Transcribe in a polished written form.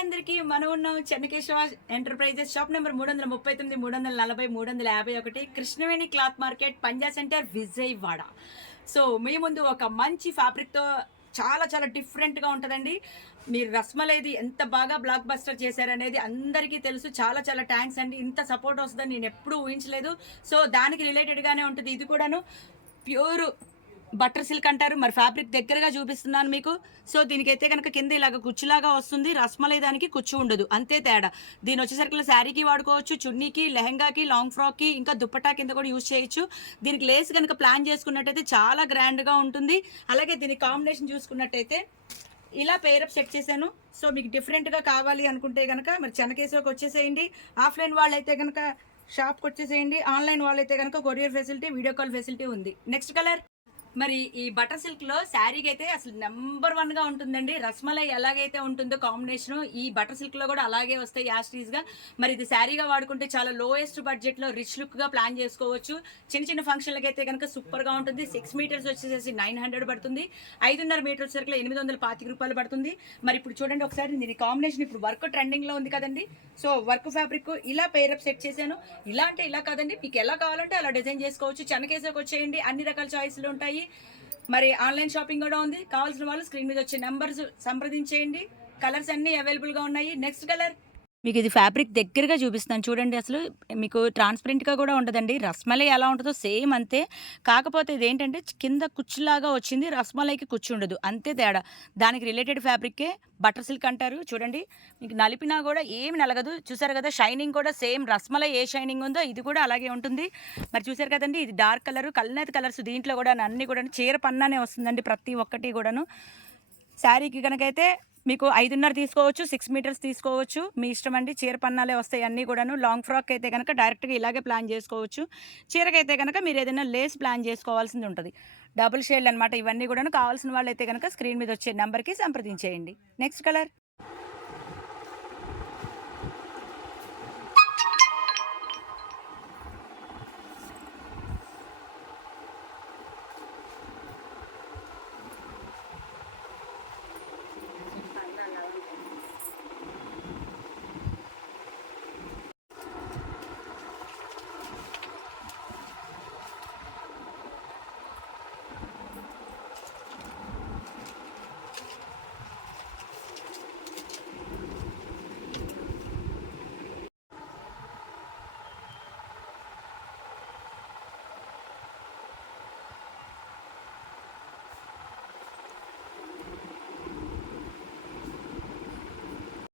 అందరికీ మనం ఉన్నాం Chennakesava enterprises shop number 339 340 351 Krishnaveni cloth market Panja center Vijayawada. So మీ ముందు ఒక మంచి ఫ్యాబ్రిక్తో చాలా చాలా డిఫరెంట్గా ఉంటుందండి. మీరు రస్మలేది ఎంత బాగా బ్లాక్ బస్టర్ చేశారనేది అందరికీ తెలుసు. చాలా చాలా థ్యాంక్స్ అండి. ఇంత సపోర్ట్ వస్తుందని నేను ఎప్పుడూ ఊహించలేదు. సో దానికి రిలేటెడ్గానే ఉంటుంది ఇది కూడాను. ప్యూర్ బటర్ సిల్క్ అంటారు, మరి ఫ్యాబ్రిక్ దగ్గరగా చూపిస్తున్నాను మీకు. సో దీనికైతే కనుక కింద ఇలాగ కుచ్చులాగా వస్తుంది, రస్మలై దానికి కుచ్చు ఉండదు, అంతే తేడా. దీని వచ్చేసరికి శారీకి వాడుకోవచ్చు, చున్నీకి, లెహంగాకి, లాంగ్ ఫ్రాక్కి, ఇంకా దుప్పటా కింద కూడా యూజ్ చేయొచ్చు. దీనికి లేస్ కనుక ప్లాన్ చేసుకున్నట్టయితే చాలా గ్రాండ్గా ఉంటుంది. అలాగే దీని కాంబినేషన్ చూసుకున్నట్టయితే ఇలా పేరప్ సెట్ చేశాను. సో మీకు డిఫరెంట్గా కావాలి అనుకుంటే కనుక మరి చెన్నకేశవకి వచ్చేసేయండి. ఆఫ్లైన్ వాళ్ళైతే కనుక షాప్కి వచ్చేసేయండి. ఆన్లైన్ వాళ్ళైతే కనుక courier facility, video call facility ఉంది. Next colour. మరి ఈ బటర్ సిల్క్లో శారీకి అయితే అసలు నెంబర్ 1గా ఉంటుందండి. రస్మలై ఎలాగైతే ఉంటుందో కాంబినేషను, ఈ బటర్ సిల్క్లో కూడా అలాగే వస్తాయి యాస్టీస్గా. మరి ఇది శారీగా వాడుకుంటే చాలా లోయెస్ట్ బడ్జెట్లో రిచ్ లుక్గా ప్లాన్ చేసుకోవచ్చు. చిన్న చిన్న ఫంక్షన్లకి అయితే కనుక సూపర్గా ఉంటుంది. 6 మీటర్స్ వచ్చేసేసి 900 పడుతుంది. 5.5 మీటర్స్ వరకు 825 రూపాయలు పడుతుంది. మరి ఇప్పుడు చూడండి ఒకసారి దీని కాంబినేషన్. ఇప్పుడు వర్క్ ట్రెండింగ్లో ఉంది కదండి. సో వర్క్ ఫ్యాబ్రిక్ ఇలా పేరప్ సెట్ చేశాను. ఇలా అంటే ఇలా కాదండి, మీకు ఎలా కావాలంటే అలా డిజైన్ చేసుకోవచ్చు. చెన్నకేశవకి వచ్చేయండి, అన్ని రకాల చాయిస్లు ఉంటాయి. మరి ఆన్లైన్ షాపింగ్ కూడా ఉంది. కావాల్సిన వాళ్ళు స్క్రీన్ మీద వచ్చే నెంబర్స్ సంప్రదించేయండి. కలర్స్ అన్నీ అవైలబుల్గా ఉన్నాయి. Next colour. మీకు ఇది ఫ్యాబ్రిక్ దగ్గరగా చూపిస్తున్నాను చూడండి. అసలు మీకు ట్రాన్స్పరెంట్గా కూడా ఉండదండి. రస్మలై ఎలా ఉంటుందో సేమ్ అంతే. కాకపోతే ఇదేంటంటే కింద కుచ్చులాగా వచ్చింది, రస్మలైకి కుచ్చు ఉండదు, అంతే తేడా. దానికి రిలేటెడ్ ఫ్యాబ్రిక్కే బటర్ సిల్క్ అంటారు. చూడండి మీకు నలిపినా కూడా ఏమి నలగదు. చూసారు కదా, షైనింగ్ కూడా సేమ్ రస్మలై ఏ షైనింగ్ ఉందో ఇది కూడా అలాగే ఉంటుంది. మరి చూసారు కదండి, ఇది డార్క్ కలర్, కల్నేత కలర్స్ దీంట్లో కూడా అన్నీ కూడా చీర పన్నానే వస్తుందండి ప్రతి ఒక్కటి కూడాను. శారీకి కనుకైతే మీకు 5.5 తీసుకోవచ్చు, 6 మీటర్స్ తీసుకోవచ్చు, మీ ఇష్టం అండి. చీర పన్నాలే వస్తాయి అన్నీ కూడాను. లాంగ్ ఫ్రాక్ అయితే కనుక డైరెక్ట్గా ఇలాగే ప్లాన్ చేసుకోవచ్చు. చీరకైతే కనుక మీరు ఏదైనా లేస్ ప్లాన్ చేసుకోవాల్సింది ఉంటుంది. డబుల్ షేడ్ అనమాట ఇవన్నీ కూడాను. కావాల్సిన వాళ్ళు అయితే కనుక స్క్రీన్ మీద వచ్చే నెంబర్కి సంప్రదించేయండి. Next colour.